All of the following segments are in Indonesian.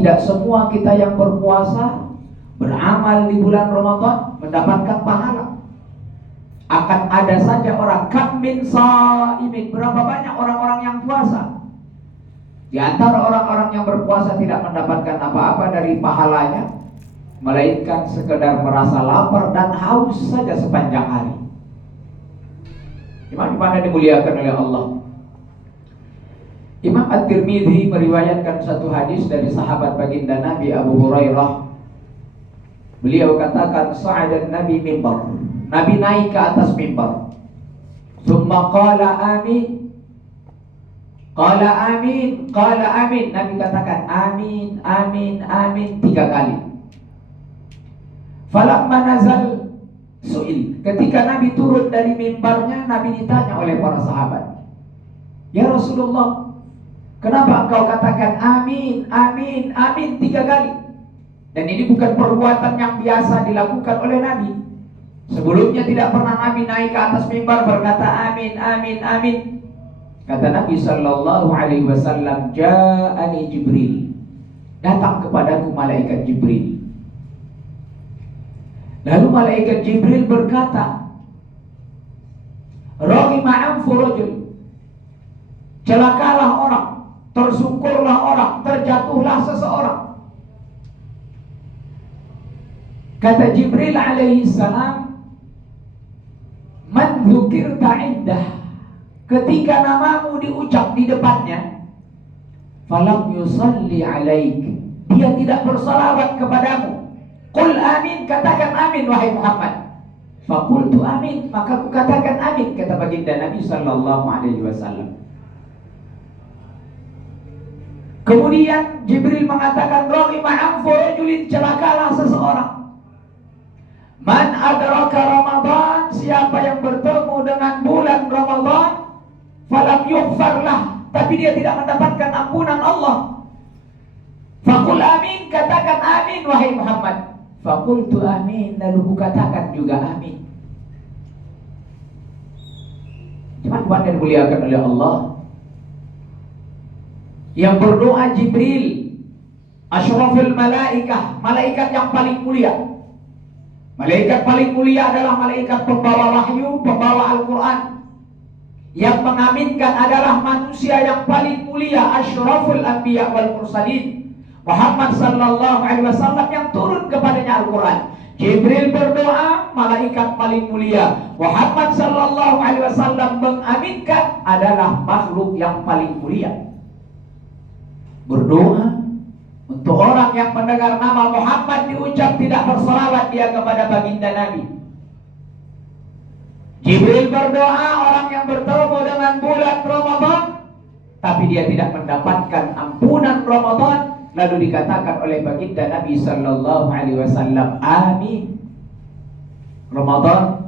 Tidak semua kita yang berpuasa, beramal di bulan Ramadan mendapatkan pahala. Akan ada saja orang kam min shaimin, berapa banyak orang-orang yang puasa. Di antara orang-orang yang berpuasa tidak mendapatkan apa-apa dari pahalanya, melainkan sekedar merasa lapar dan haus saja sepanjang hari. Dimana dimuliakan oleh Allah. Imam At-Tirmidzi meriwayatkan satu hadis dari sahabat baginda Nabi Abu Hurairah. Beliau katakan, sa'adan Nabi mimbar. Nabi naik ke atas mimbar. Tsumma qala amin. Qala amin, qala amin. Nabi katakan amin, amin, amin 3 kali. Falamma nazal su'il. Ketika Nabi turun dari mimbarnya, Nabi ditanya oleh para sahabat, "Ya Rasulullah, kenapa engkau katakan amin, amin, amin 3 kali?" Dan ini bukan perbuatan yang biasa dilakukan oleh Nabi. Sebelumnya tidak pernah Nabi naik ke atas mimbar berkata amin, amin, amin. Kata Nabi sallallahu alaihi wasallam, "Ja'ani Jibril." Datang kepadaku malaikat Jibril. Lalu malaikat Jibril berkata, "Raghima anfu rajul." Celakalah orang, tersungkurlah orang, terjatuhlah seseorang. Kata Jibril alaihi salam, "Man dzukirta indah." Ketika namamu diucap di depannya, falam yusalli alaik, dia tidak bersalawat kepadamu. Qul amin, katakan amin wahai Muhammad. Faqultu amin, maka aku katakan amin, kata baginda Nabi sallallahu alaihi wasallam. Kemudian Jibril mengatakan, "Raghima anfu rajulin," celakalah seseorang. Man adraka Ramadan, siapa yang bertemu dengan bulan Ramadan, falam yughfarlah, tapi dia tidak mendapatkan ampunan Allah. Faqul amin, katakan amin wahai Muhammad. Faqultu amin, lalu kukatakan juga amin. Teman-teman yang dimuliakan oleh Allah, yang berdoa Jibril, asyraful malaikah, malaikat yang paling mulia. Malaikat paling mulia adalah malaikat pembawa wahyu, pembawa Al-Quran. Yang mengaminkan adalah manusia yang paling mulia, asyraful anbiya wal mursalin, Muhammad sallallahu alaihi wasallam, yang turun kepadanya Al-Quran. Jibril berdoa, malaikat paling mulia. Muhammad sallallahu alaihi wasallam mengaminkan adalah makhluk yang paling mulia. Berdoa untuk orang yang mendengar nama Muhammad diucap tidak bersalawat dia kepada baginda Nabi. Jibril berdoa orang yang bertemu dengan bulan Ramadan, tapi dia tidak mendapatkan ampunan Ramadan, lalu dikatakan oleh baginda Nabi sallallahu alaihi wasallam, amin. Ramadan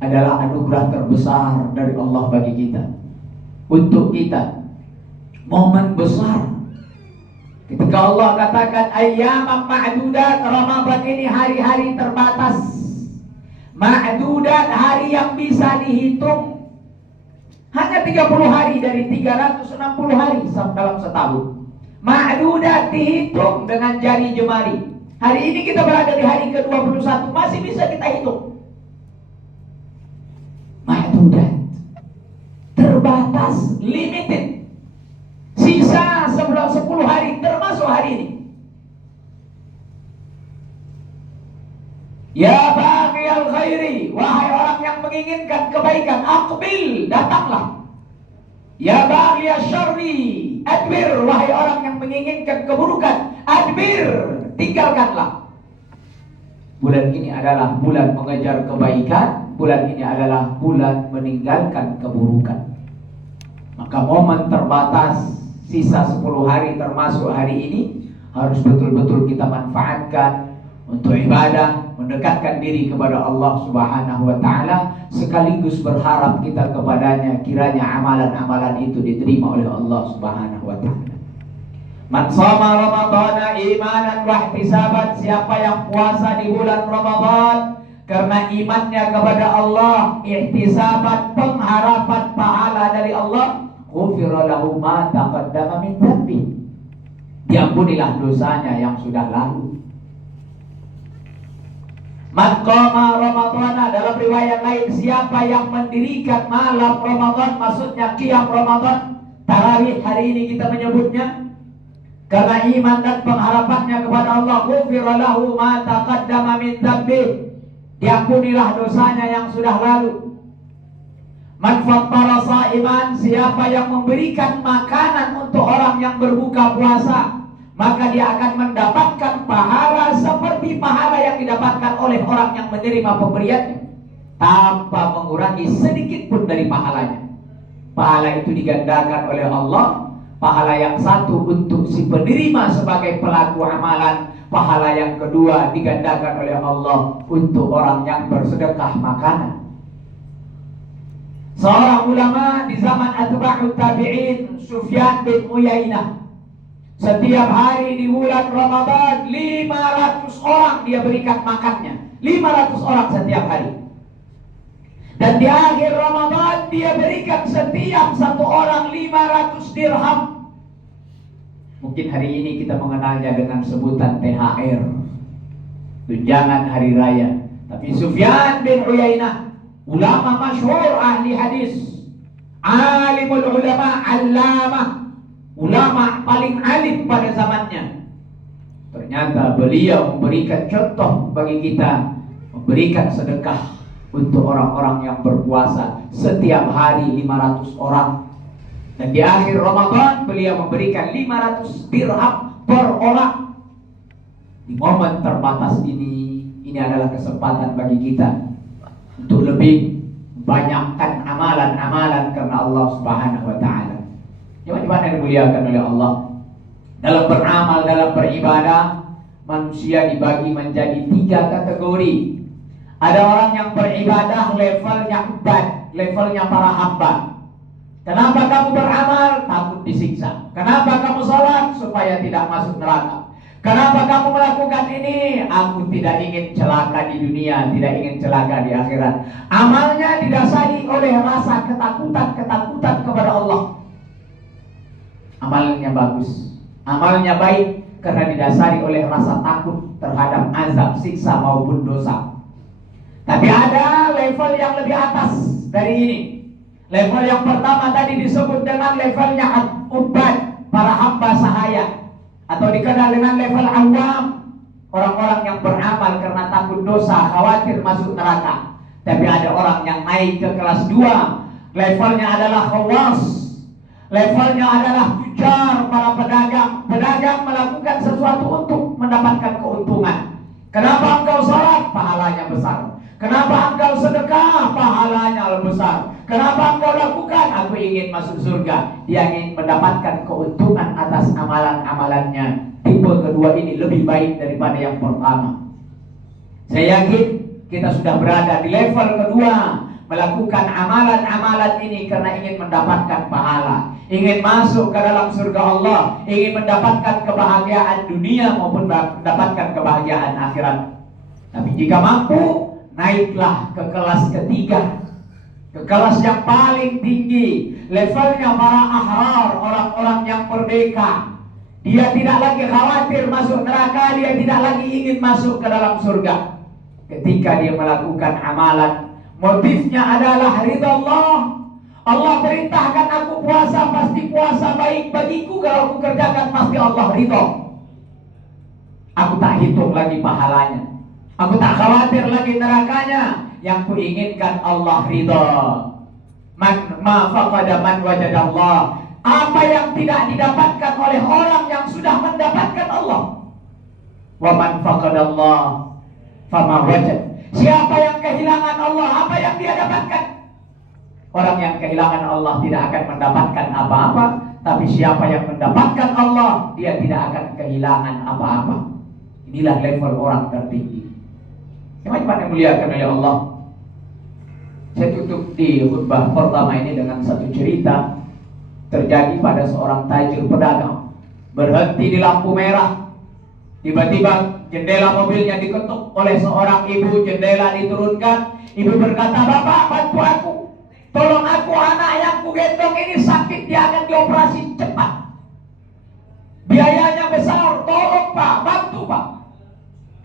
adalah anugerah terbesar dari Allah bagi kita. Untuk kita, momen besar. Ketika Allah katakan ayyaman ma'dudat, Ramadan ini hari-hari terbatas. Ma'dudat, hari yang bisa dihitung. Hanya 30 hari dari 360 hari dalam setahun. Ma'dudat dihitung dengan jari jemari. Hari ini kita berada di hari ke-21, masih bisa kita hitung. Ma'dudat, terbatas, limited. Sisa 10 hari termasuk hari ini. Ya baghiyal khairi, wahai orang yang menginginkan kebaikan, aqbil, datanglah. Ya baghiyal syarri, adbir, wahai orang yang menginginkan keburukan, adbir, tinggalkanlah. Bulan ini adalah bulan mengejar kebaikan, bulan ini adalah bulan meninggalkan keburukan. Maka momen terbatas, sisa 10 hari termasuk hari ini, harus betul-betul kita manfaatkan untuk ibadah, mendekatkan diri kepada Allah Subhanahu wa ta'ala, sekaligus berharap kita kepadanya kiranya amalan-amalan itu diterima oleh Allah Subhanahu wa ta'ala. Man shoma ramadhana imanan wa ihtisaban, siapa yang puasa di bulan Ramadan karena imannya kepada Allah, ihtisaban, pengharapan pahala dari Allah, ghufira lahu ma taqaddama min dhanbi, diampunilah dosanya yang sudah lalu. Man qama Ramadhana, dalam riwayat lain, siapa yang mendirikan malam Ramadan, maksudnya qiyam Ramadan, tarawih hari ini kita menyebutnya, karena iman dan pengharapannya kepada Allah, ghufira lahu ma taqaddama min dzambih, diampunilah dosanya yang sudah lalu. Man fattara shaiman, siapa yang memberikan makanan untuk orang yang berbuka puasa, maka dia akan mendapatkan pahala seperti pahala yang didapatkan oleh orang yang menerima pemberiannya, tanpa mengurangi sedikit pun dari pahalanya. Pahala itu digandakan oleh Allah. Pahala yang satu untuk si penerima sebagai pelaku amalan, pahala yang kedua digandakan oleh Allah untuk orang yang bersedekah makanan. Seorang ulama di zaman atba'ut tabi'in, Sufyan bin Uyainah, setiap hari di bulan Ramadan 500 orang dia berikan makannya. 500 orang setiap hari. Dan di akhir Ramadan dia berikan setiap satu orang 500 dirham. Mungkin hari ini kita mengenalnya dengan sebutan THR, tunjangan hari raya. Tapi Sufyan bin Uyainah, ulama masyhur ahli hadis, alimul ulama, allamah, ulama paling alim pada zamannya. Ternyata beliau memberikan contoh bagi kita, memberikan sedekah untuk orang-orang yang berpuasa setiap hari 500 orang. Dan di akhir Ramadan beliau memberikan 500 dirham per orang. Di momen terbatas ini adalah kesempatan bagi kita untuk lebih banyakkan amalan-amalan karena Allah Subhanahu wa taala. Jemaah yang dimuliakan oleh Allah, dalam beramal, dalam beribadah, manusia dibagi menjadi 3 kategori. Ada orang yang beribadah levelnya ubad, levelnya para hamba. Kenapa kamu beramal? Takut disiksa. Kenapa kamu sholat? Supaya tidak masuk neraka. Kenapa kamu melakukan ini? Aku tidak ingin celaka di dunia, tidak ingin celaka di akhirat. Amalnya didasari oleh rasa ketakutan kepada Allah. Amalnya bagus, amalnya baik karena didasari oleh rasa takut terhadap azab, siksa maupun dosa. Tapi ada level yang lebih atas dari ini. Level yang pertama tadi disebut dengan levelnya ubad, para hamba sahaya, atau dikenal dengan level awam, orang-orang yang beramal karena takut dosa, khawatir masuk neraka. Tapi ada orang yang naik ke kelas 2, levelnya adalah khawas, levelnya adalah tujar, para pedagang. Pedagang melakukan sesuatu untuk mendapatkan keuntungan. Kenapa engkau sholat? Pahalanya besar. Kenapa engkau sedekah? Pahalanya besar. Kenapa engkau lakukan? Aku ingin masuk surga. Dia ingin mendapatkan keuntungan atas amalan-amalannya. Tipe kedua ini lebih baik daripada yang pertama. Saya yakin kita sudah berada di level kedua, melakukan amalan-amalan ini karena ingin mendapatkan pahala, ingin masuk ke dalam surga Allah, ingin mendapatkan kebahagiaan dunia maupun mendapatkan kebahagiaan akhirat. Tapi jika mampu, naiklah ke kelas ketiga, ke kelas yang paling tinggi, levelnya para ahrar, orang-orang yang merdeka. Dia tidak lagi khawatir masuk neraka, dia tidak lagi ingin masuk ke dalam surga. Ketika dia melakukan amalan, motifnya adalah ridha Allah. Allah perintahkan aku puasa, pasti puasa baik bagiku. Kalau aku kerjakan pasti Allah ridha. Aku tak hitung lagi pahalanya, aku tak khawatir lagi nerakanya. Yang kuinginkan Allah ridha. Ma faqada man wajadallah. Apa yang tidak didapatkan oleh orang yang sudah mendapatkan Allah. Wa man faqadallah fama wajad. Siapa yang kehilangan Allah, apa yang dia dapatkan? Orang yang kehilangan Allah tidak akan mendapatkan apa-apa. Tapi siapa yang mendapatkan Allah, dia tidak akan kehilangan apa-apa. Inilah level orang tertinggi. Teman-teman yang muliakan oleh Allah, saya tutup di khutbah pertama ini dengan satu cerita terjadi pada seorang tajir pedagang. Berhenti di lampu merah, tiba-tiba jendela mobilnya diketuk oleh seorang ibu. Jendela diturunkan. Ibu berkata, "Bapak, bantu aku, tolong aku, anak yang ku gendong ini sakit, dia akan dioperasi cepat. biayanya besar, tolong Pak, bantu Pak.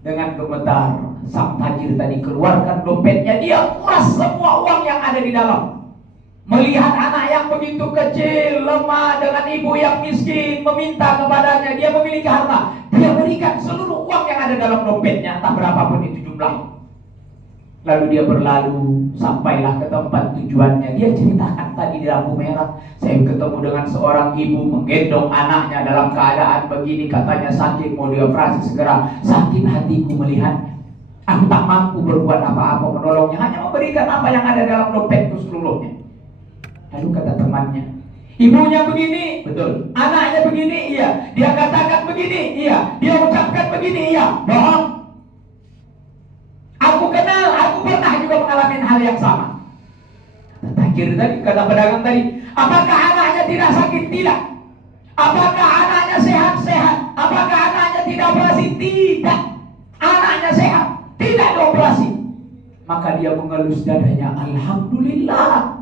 Dengan gemetar, sang tajir tadi keluarkan dompetnya, dia kuras semua uang yang ada di dalam. Melihat anak yang begitu kecil, lemah, dengan ibu yang miskin, meminta kepadanya, dia memiliki harta, dia berikan seluruh uang yang ada dalam dompetnya, entah berapapun itu jumlah. Lalu dia berlalu, sampailah ke tempat tujuannya. Dia ceritakan tadi di lampu merah, saya ketemu dengan seorang ibu menggendong anaknya dalam keadaan begini, katanya sakit, mau dioperasi segera. Sakit hatiku melihatnya. Aku tak mampu berbuat apa-apa menolongnya, hanya memberikan apa yang ada dalam dompetku seluruhnya. Lalu kata temannya, ibunya begini, betul. Anaknya begini, iya. Dia katakan begini, iya. Dia ucapkan begini, iya. Bohong. Aku kenal, aku pernah juga mengalami hal yang sama. Kata tajir tadi, kata pedagang tadi, apakah anaknya tidak sakit? Tidak. Apakah anaknya sehat-sehat? Apakah anaknya tidak operasi? Tidak. Anaknya sehat, tidak dioperasi. Maka dia mengelus dadanya, alhamdulillah.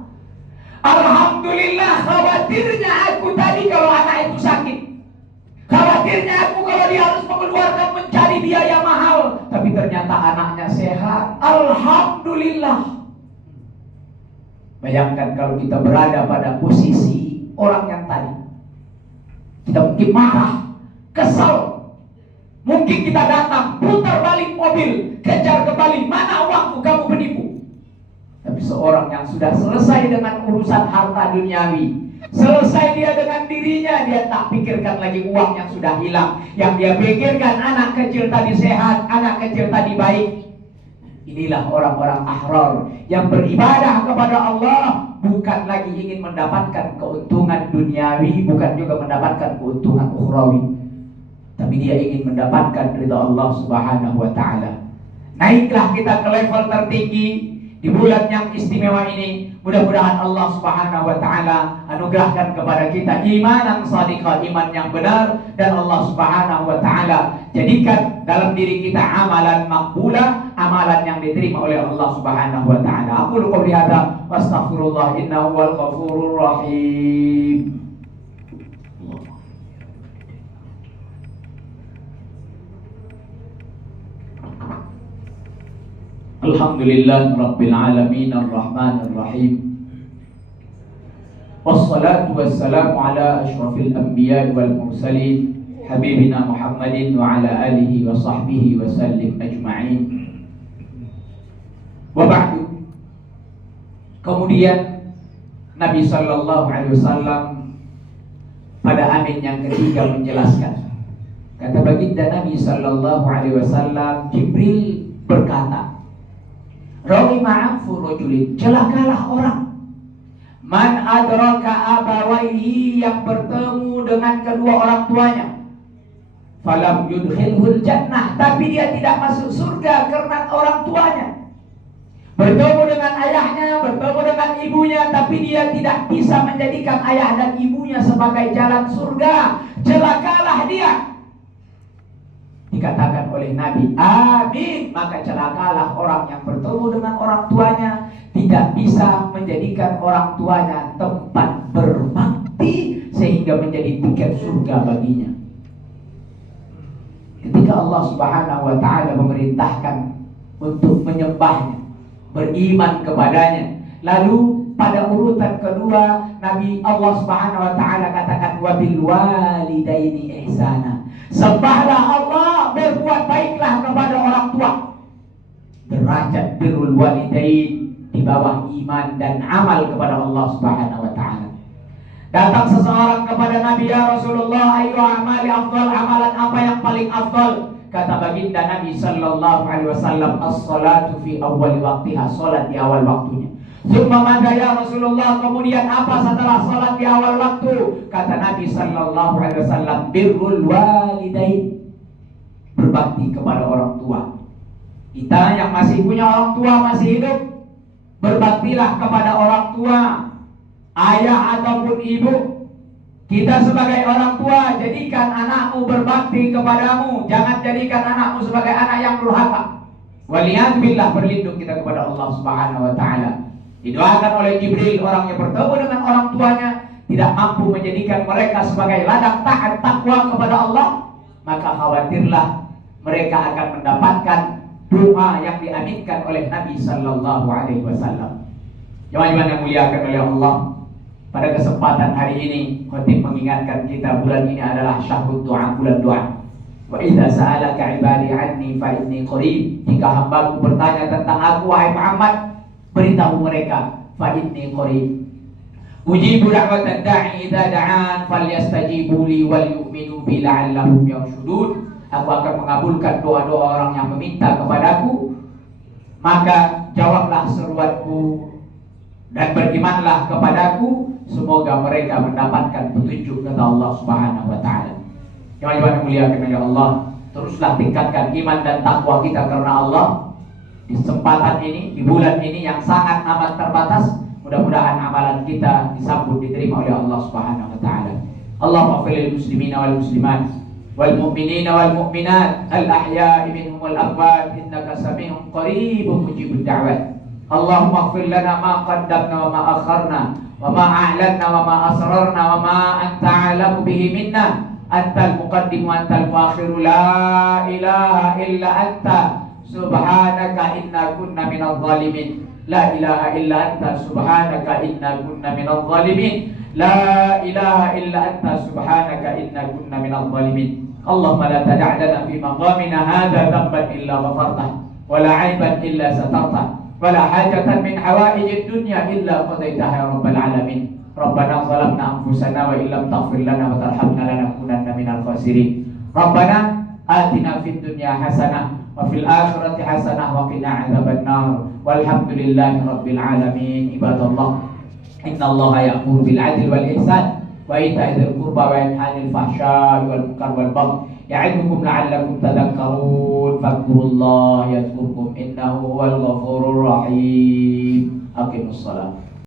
Alhamdulillah, khawatirnya aku tadi kalau anak itu sakit. Khawatirnya aku kalau dia harus mengeluarkan mencari biaya mahal. Tapi ternyata anaknya sehat. Alhamdulillah. Bayangkan kalau kita berada pada posisi orang yang tadi. Kita mungkin marah, kesal. Mungkin kita datang, putar balik mobil, kejar kembali. Mana uangku, kamu penipu. Tapi seorang yang sudah selesai dengan urusan harta duniawi, selesai dia dengan dirinya, dia tak pikirkan lagi uang yang sudah hilang. Yang dia pikirkan anak kecil tadi sehat, anak kecil tadi baik. Inilah orang-orang ahrar yang beribadah kepada Allah, bukan lagi ingin mendapatkan keuntungan duniawi, bukan juga mendapatkan keuntungan ukhrawi, tapi dia ingin mendapatkan ridha Allah Subhanahu wa ta'ala. Naiklah kita ke level tertinggi di bulan yang istimewa ini. Mudah-mudahan Allah Subhanahu wa ta'ala anugerahkan kepada kita imanan shadiqah, iman yang benar, dan Allah Subhanahu wa ta'ala jadikan dalam diri kita amalan maqbulah, amalan yang diterima oleh Allah Subhanahu wa ta'ala. Aku qouli hadza wastaghfirullah innahu wal ghafurur rahim. Alhamdulillah Rabbil Alamin Ar-Rahman Ar-Rahim. Wassalatu wassalamu ala ashrafil anbiya wal mursalin Habibina Muhammadin wa ala alihi wa sahbihi wa sallim ajma'in. Wa ba'du. Kemudian Nabi Sallallahu Alaihi Wasallam pada amin yang ketiga menjelaskan. Kata baginda Nabi Sallallahu Alaihi Wasallam, Jibril berkata, Rahima anfu rajulin, celakalah orang man adraka abawaihi, yang bertemu dengan kedua orang tuanya, falam yudkhilhul jannah, tapi dia tidak masuk surga karena orang tuanya. Bertemu dengan ayahnya, bertemu dengan ibunya, tapi dia tidak bisa menjadikan ayah dan ibunya sebagai jalan surga, celakalah dia. Dikatakan oleh Nabi, amin. Maka celakalah orang yang bertemu dengan orang tuanya, tidak bisa menjadikan orang tuanya tempat berbakti sehingga menjadi tiket surga baginya. Ketika Allah Subhanahu wa ta'ala memerintahkan untuk menyembahnya, beriman kepadanya, lalu pada urutan kedua Nabi Allah Subhanahu wa ta'ala katakan wabil walidaini ihsana, sembahlah Allah, berbuat baiklah kepada orang tua. Derajat birrul walidain di bawah iman dan amal kepada Allah Subhanahu wa ta'ala. Datang seseorang kepada Nabi, ya Rasulullah, ayu amali afdal, amalan apa yang paling afdal? Kata baginda Nabi Sallallahu Alaihi Wasallam, as-salatu fi awal waktiha, salat di awal waktunya. Summa madha ya Rasulullah, kemudian apa setelah salat di awal waktu? Kata Nabi Sallallahu Alaihi Wasallam, birrul walidain, berbakti kepada orang tua. Kita yang masih punya orang tua, masih hidup, berbaktilah kepada orang tua, ayah ataupun ibu. Kita sebagai orang tua, jadikan anakmu berbakti kepadamu, jangan jadikan anakmu sebagai anak yang durhaka. Waliyadzubillah, berlindung kita kepada Allah Subhanahu wa ta'ala. Didoakan oleh Jibril, orang yang bertemu dengan orang tuanya tidak mampu menjadikan mereka sebagai ladang taat takwa kepada Allah, maka khawatirlah mereka akan mendapatkan doa yang diaminkan oleh Nabi Sallallahu Alaihi Wasallam. Jemaah yang muliakan oleh Allah, pada kesempatan hari ini khotib mengingatkan kita bulan ini adalah syahrul doa, bulan doa. Wa idza sa'alaka ibadi anni fa inni qarib. Jika hambaku bertanya tentang aku wahai Muhammad, beritahu mereka fa inni qarib. Ujibu da'watad da'i idza da'an falyastajibu li wal yu'minu bi la'allahum yarshudun. Aku akan mengabulkan doa-doa orang yang meminta kepadaku, maka jawablah seruanku dan berimanlah kepadaku, semoga mereka mendapatkan petunjuk kata Allah Subhanahu wa taala. Jemaah yang muliakan oleh Allah, teruslah tingkatkan iman dan takwa kita karena Allah. Di kesempatan ini, di bulan ini yang sangat amat terbatas, mudah-mudahan amalan kita disambut diterima oleh Allah Subhanahu wa taala. Allahumma ighfir lil muslimina wal muslimat wal mu'minina wal mu'minat al ahya'i minhum wal amwat innaka sami'un qaribun mujibud da'wat. Allahumma ighfir lana ma qaddamna wa ma akharna wa ma a'lanna wa ma asrarna wa ma anta 'alamu bihi minna antal muqaddim wa antal muakhir la ilaha illa anta subhanaka inna kunna minadh dhalimin. La ilaha illa anta subhanaka inna kunna minadh dhalimin. La ilaha illa anta subhanaka inna kunna minadh dhalimin. Allahumma la tada' lana fi maqamina hadha dhanban illa ghafartah wa la 'aiban illa satartah wa la hajatan min hawaijid dunya illa qadaitaha ya rabbal alamin. Rabbana zalamna anfusana wa illam taghfir lana wa tarhamna lanakunanna minal khasirin. Rabbana atina fid dunya hasanah wa fil akhirati hasanah wa qina adzabannar. Walhamdulillahi rabbil alamin. Ibadallah, innallaha ya'muru bil 'adli wal ihsan wa ita'i dzil qurba wa yanha 'anil fahsya'i wal munkar wal baghi ya'idukum la'allakum tadhakkarun. Fadhkurullaha yadhkurkum innahu huwal ghafurur rahim. Aqimussalam.